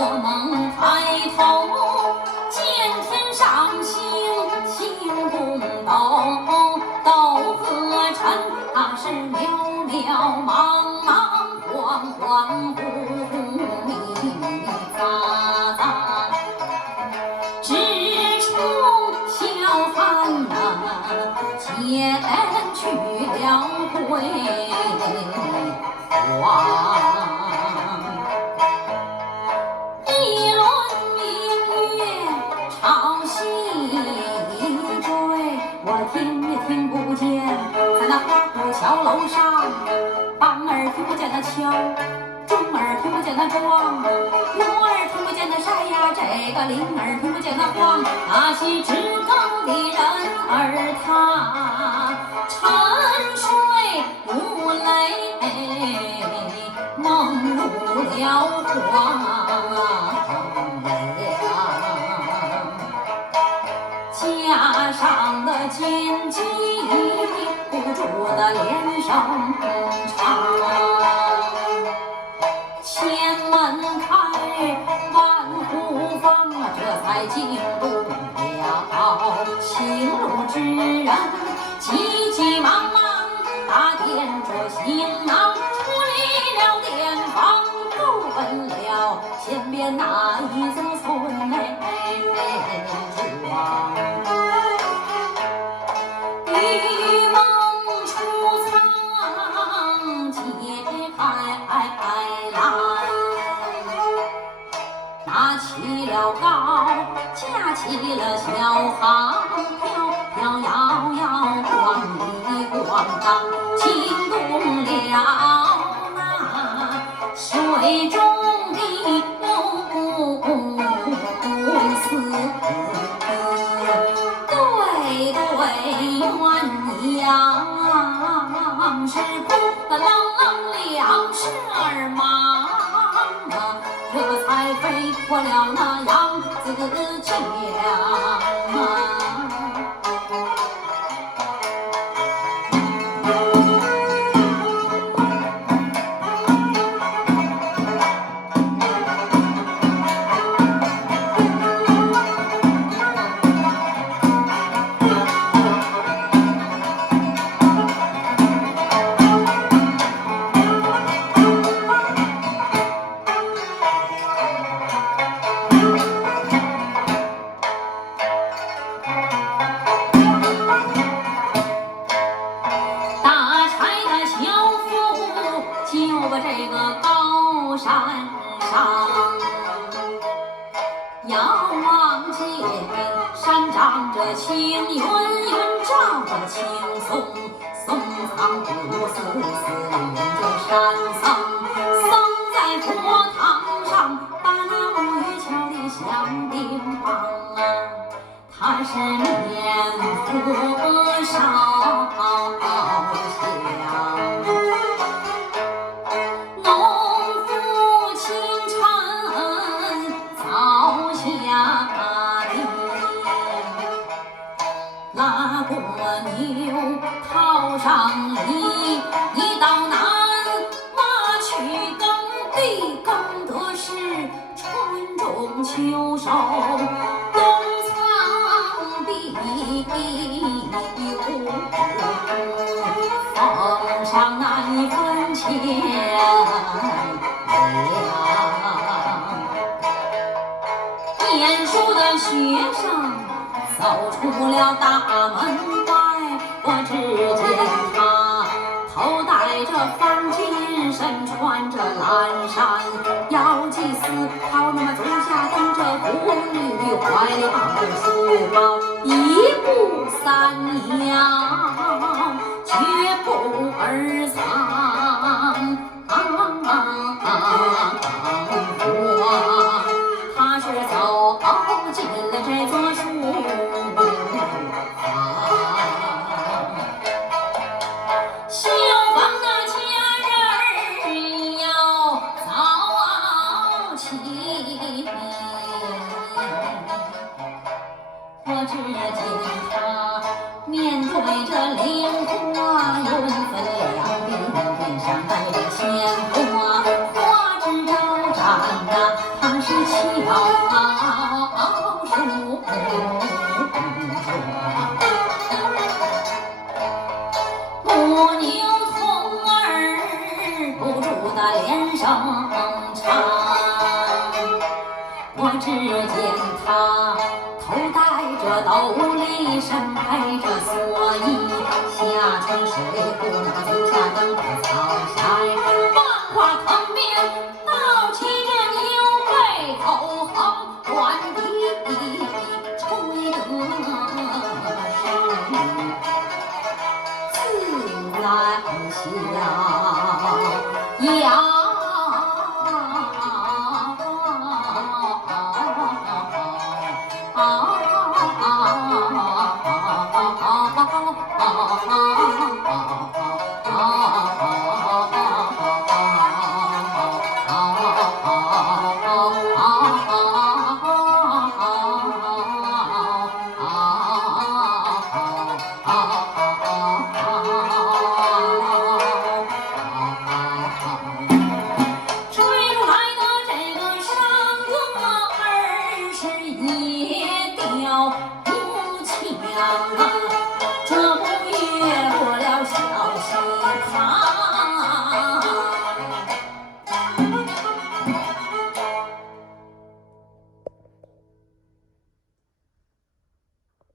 我猛抬头，见天上星星拱斗，斗和尘，那是渺渺茫茫，恍恍惚惚，迷迷杂杂，只冲小汉捡去了桂花。一轮明月朝西追，我听也听不见，在那花鼓桥楼上，棒儿听不见那敲，钟儿听不见那撞，锣儿听不见那筛呀，这个铃儿听不见那晃，那些至高的人儿他沉睡如泪，梦入了黄。加上的荆棘不住的连声唱，前门开万户房，这才惊动了行路之人，急急忙忙打点着行囊，出离了店房，都奔了前边那一座村庄。玉梦出仓揭开来，拿起了篙，架起了小航，飘飘摇摇，光里光当，惊动了那水中的龙丝。对对鸳鸯是哭得啷啷两翅儿忙，这才飞过了那扬子江。这个高山上，遥望见山长着青云云，照着青松，松藏不似云着山僧，僧在佛堂上把那木鱼敲得响叮当，他是念佛烧香。拉过牛，套上犁，你到南挖去耕地，耕得是春种秋收，冬藏必谷，奉上那一分钱念书的学生走出了大门外，我只见他头戴着方巾，身穿着蓝衫，腰系丝袍，那么足下蹬着妇女，怀里抱着书包，一步三摇，绝不而藏。他是走进了这座书修房的家人要早起，我只见他面对着莲花云分两鬓，鬓上戴着鲜花，花枝招展他是巧书母牛童儿不住的脸上长，我只见他头戴着斗笠，身开着蓑衣，下穿水裤，那足下蹬着草鞋，半挂藤鞭，倒骑着牛背，口哼短笛吹得是自然逍遥。追出来的这个山歌儿是野调不强啊。